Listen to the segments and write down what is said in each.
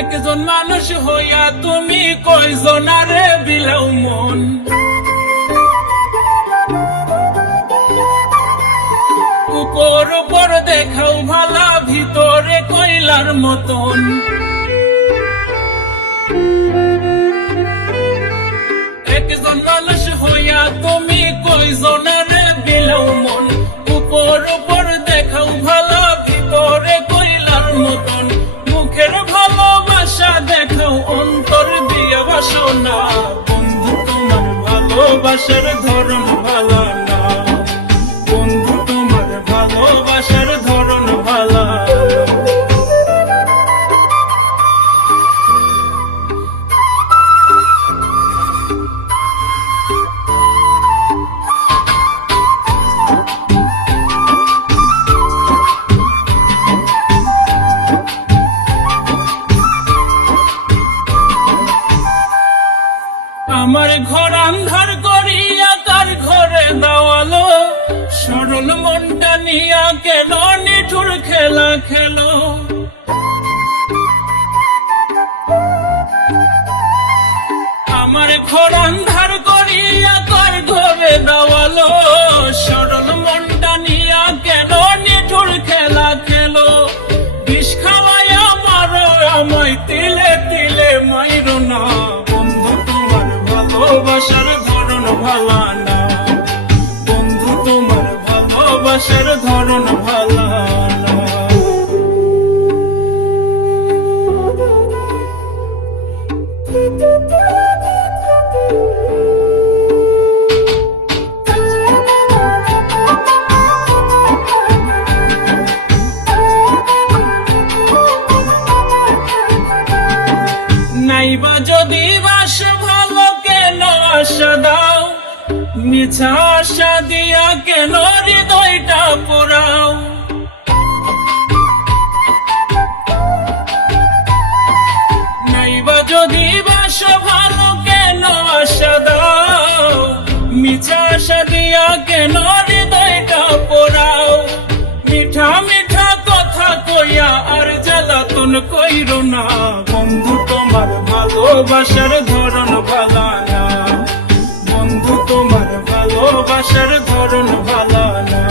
একজন মানুষ হইয়া তুমি কয়জনারে বিলাও মন, উপর উপর দেখাও ভালা ভিতরে কয়লার মতন। একজন মানুষ হইয়া তুমি কয়জনারে বিলাও মন, উপর উপর দেখাও ভালা ভিতরে কয়লার মতন। মুখের ভালোবাসা দেখাও অন্তর দিয়া বাসনা, বন্ধু তোমার ভালোবাসার ধরন ভালো না, বন্ধু তোমার ভালোবাসার ধরন ভালো। আমার ঘর আন্ধার করিয়া তার ঘরে দাওয়ালো, সরল মনটা নিয়া কেন নিঠুর খেলা খেলো। আমার ঘর আন্ধার করিয়া তার ঘরে দাওয়ালো, সরল মনটা নিয়া কেন নিঠুর খেলা খেলো। বিষ খাওয়াইয়া মারো আমায় তিলে তিলে মাইরো না, ভালোবাসার ধরন ভালো না, বন্ধু তোমার ভালোবাসার ধরন ভালো না। নাইবা যদি বাস ভালো কেন আশা দাও, মিছা আশা দিয়া কেন হৃদয়টা পোড়াও। নাইবা যদি বাস ভালো কেন আশা দাও, মিছা আশা দিয়া কেন হৃদয়টা পোড়াও। মিঠা মিঠা কথা কইয়া আর জ্বালাতন কইরো না, বন্ধু তোমার ভালোবাসার ধরন ভালো না, বন্ধু তোমার ভালোবাসার ধরন ভালো না।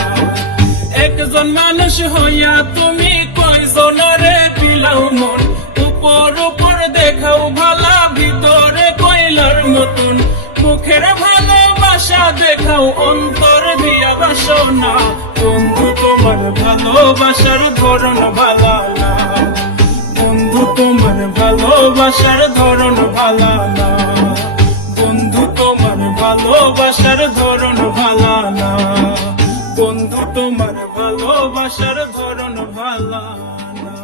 একজন মানুষ হইয়া তুমি কয়জনারে বিলাও মন, উপর উপর দেখাও ভালা ভিতরে কয়লার মতন। মুখের ভালোবাসা দেখাও অন্তর দিয়া বাসনা, বন্ধু তোমার ভালোবাসার ধরন ভালো না, বন্ধু তোমার ভালোবাসার ধরন ভালো না, বন্ধু তোমার ভালোবাসার ধরন ভালো না, বন্ধু তোমার ভালোবাসার ধরন ভালো না।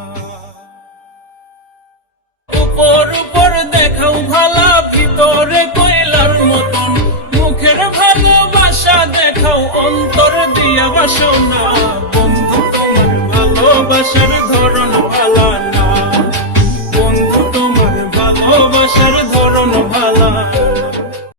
উপর উপর দেখাও ভালা ভিতরে কয়লার মতন। মুখের ভালোবাসা দেখাও অন্তর দিয়া বাসনা,